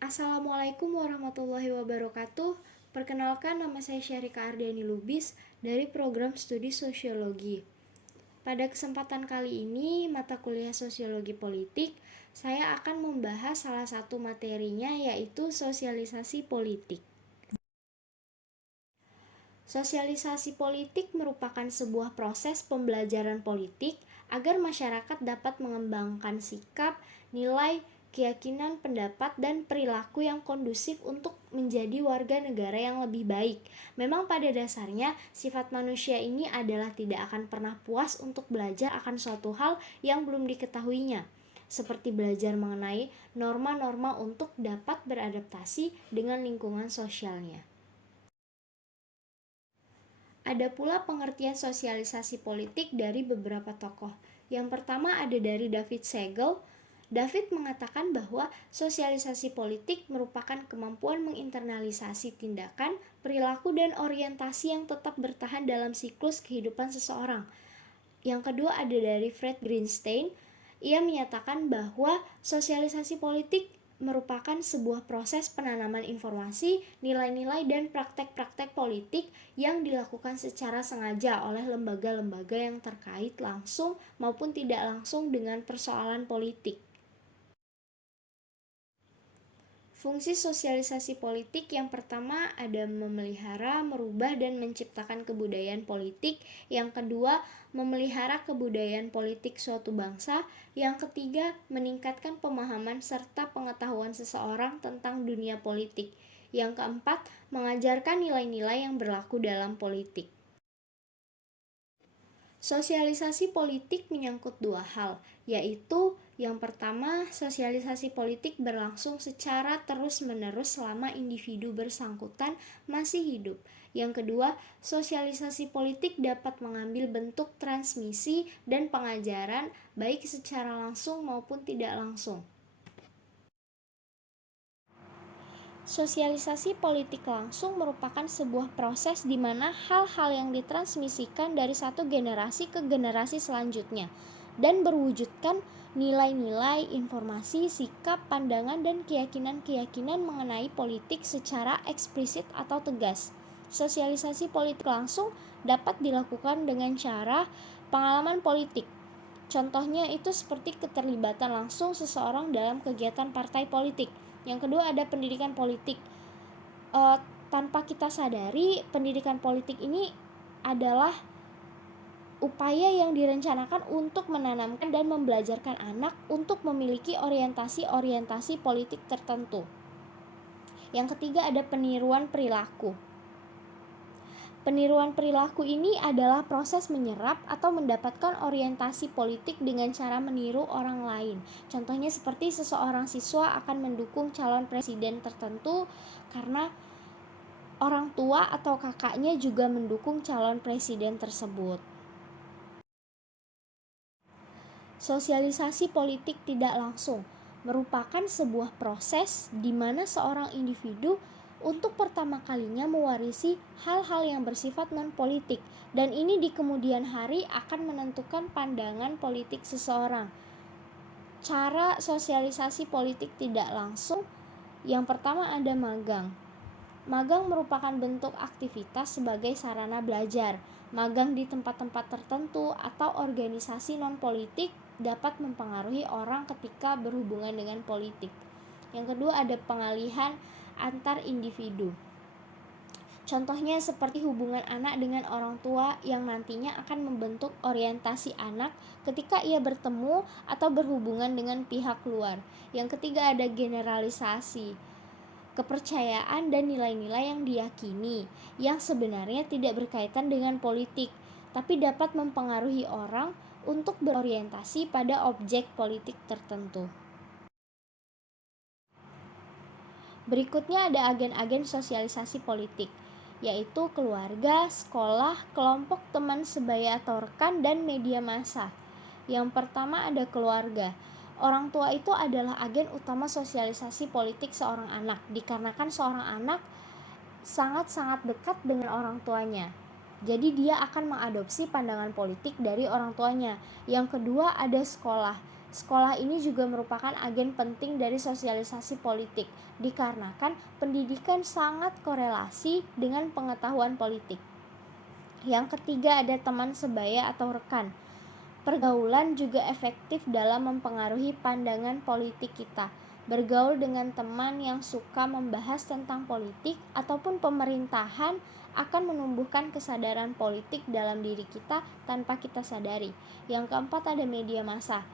Assalamualaikum warahmatullahi wabarakatuh. Perkenalkan, nama saya Syarika Ardiani Lubis dari program studi Sosiologi. Pada kesempatan kali ini, mata kuliah Sosiologi Politik, saya akan membahas salah satu materinya, yaitu sosialisasi politik. Sosialisasi politik merupakan sebuah proses pembelajaran politik agar masyarakat dapat mengembangkan sikap, nilai, keyakinan, pendapat, dan perilaku yang kondusif untuk menjadi warga negara yang lebih baik. Memang pada dasarnya, sifat manusia ini adalah tidak akan pernah puas untuk belajar akan suatu hal yang belum diketahuinya, seperti belajar mengenai norma-norma untuk dapat beradaptasi dengan lingkungan sosialnya. Ada pula pengertian sosialisasi politik dari beberapa tokoh. Yang pertama ada dari David Segel. David mengatakan bahwa sosialisasi politik merupakan kemampuan menginternalisasi tindakan, perilaku, dan orientasi yang tetap bertahan dalam siklus kehidupan seseorang. Yang kedua ada dari Fred Greenstein. Ia menyatakan bahwa sosialisasi politik merupakan sebuah proses penanaman informasi, nilai-nilai, dan praktek-praktek politik yang dilakukan secara sengaja oleh lembaga-lembaga yang terkait langsung maupun tidak langsung dengan persoalan politik. Fungsi sosialisasi politik yang pertama ada memelihara, merubah, dan menciptakan kebudayaan politik. Yang kedua, memelihara kebudayaan politik suatu bangsa. Yang ketiga, meningkatkan pemahaman serta pengetahuan seseorang tentang dunia politik. Yang keempat, mengajarkan nilai-nilai yang berlaku dalam politik. Sosialisasi politik menyangkut dua hal, yaitu yang pertama, sosialisasi politik berlangsung secara terus-menerus selama individu bersangkutan masih hidup. Yang kedua, sosialisasi politik dapat mengambil bentuk transmisi dan pengajaran baik secara langsung maupun tidak langsung. Sosialisasi politik langsung merupakan sebuah proses di mana hal-hal yang ditransmisikan dari satu generasi ke generasi selanjutnya dan berwujudkan nilai-nilai, informasi, sikap, pandangan, dan keyakinan-keyakinan mengenai politik secara eksplisit atau tegas. Sosialisasi politik langsung dapat dilakukan dengan cara pengalaman politik. Contohnya itu seperti keterlibatan langsung seseorang dalam kegiatan partai politik. Yang kedua ada pendidikan politik. Tanpa kita sadari, pendidikan politik ini adalah upaya yang direncanakan untuk menanamkan dan membelajarkan anak untuk memiliki orientasi-orientasi politik tertentu. Yang ketiga ada peniruan perilaku. Peniruan perilaku ini adalah proses menyerap atau mendapatkan orientasi politik dengan cara meniru orang lain. Contohnya seperti seseorang siswa akan mendukung calon presiden tertentu karena orang tua atau kakaknya juga mendukung calon presiden tersebut. Sosialisasi politik tidak langsung merupakan sebuah proses di mana seorang individu untuk pertama kalinya mewarisi hal-hal yang bersifat non-politik, dan ini di kemudian hari akan menentukan pandangan politik seseorang. Cara sosialisasi politik tidak langsung, yang pertama ada magang. Magang merupakan bentuk aktivitas sebagai sarana belajar. Magang di tempat-tempat tertentu atau organisasi non-politik dapat mempengaruhi orang ketika berhubungan dengan politik. Yang kedua ada pengalihan antar individu. Contohnya seperti hubungan anak dengan orang tua yang nantinya akan membentuk orientasi anak ketika ia bertemu atau berhubungan dengan pihak luar. Yang ketiga ada generalisasi. Kepercayaan dan nilai-nilai yang diyakini yang sebenarnya tidak berkaitan dengan politik, tapi dapat mempengaruhi orang untuk berorientasi pada objek politik tertentu. Berikutnya ada agen-agen sosialisasi politik, yaitu keluarga, sekolah, kelompok teman sebaya atau rekan, dan media massa. Yang pertama ada keluarga. Orang tua itu adalah agen utama sosialisasi politik seorang anak, dikarenakan seorang anak sangat-sangat dekat dengan orang tuanya. Jadi dia akan mengadopsi pandangan politik dari orang tuanya. Yang kedua ada sekolah. Sekolah ini juga merupakan agen penting dari sosialisasi politik, dikarenakan pendidikan sangat korelasi dengan pengetahuan politik. Yang ketiga ada teman sebaya atau rekan. Pergaulan juga efektif dalam mempengaruhi pandangan politik kita. Bergaul dengan teman yang suka membahas tentang politik ataupun pemerintahan akan menumbuhkan kesadaran politik dalam diri kita tanpa kita sadari. Yang keempat ada media massa.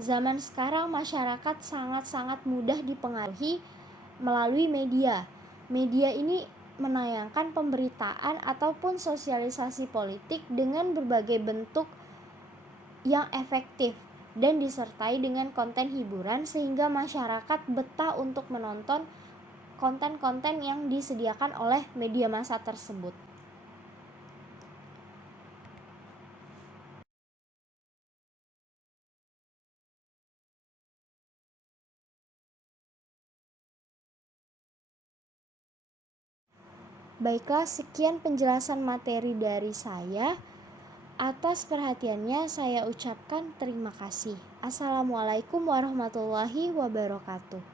Zaman sekarang masyarakat sangat-sangat mudah dipengaruhi melalui media. Media ini menayangkan pemberitaan ataupun sosialisasi politik dengan berbagai bentuk yang efektif dan disertai dengan konten hiburan sehingga masyarakat betah untuk menonton konten-konten yang disediakan oleh media massa tersebut. Baiklah, sekian penjelasan materi dari saya. Atas perhatiannya saya ucapkan terima kasih. Assalamualaikum warahmatullahi wabarakatuh.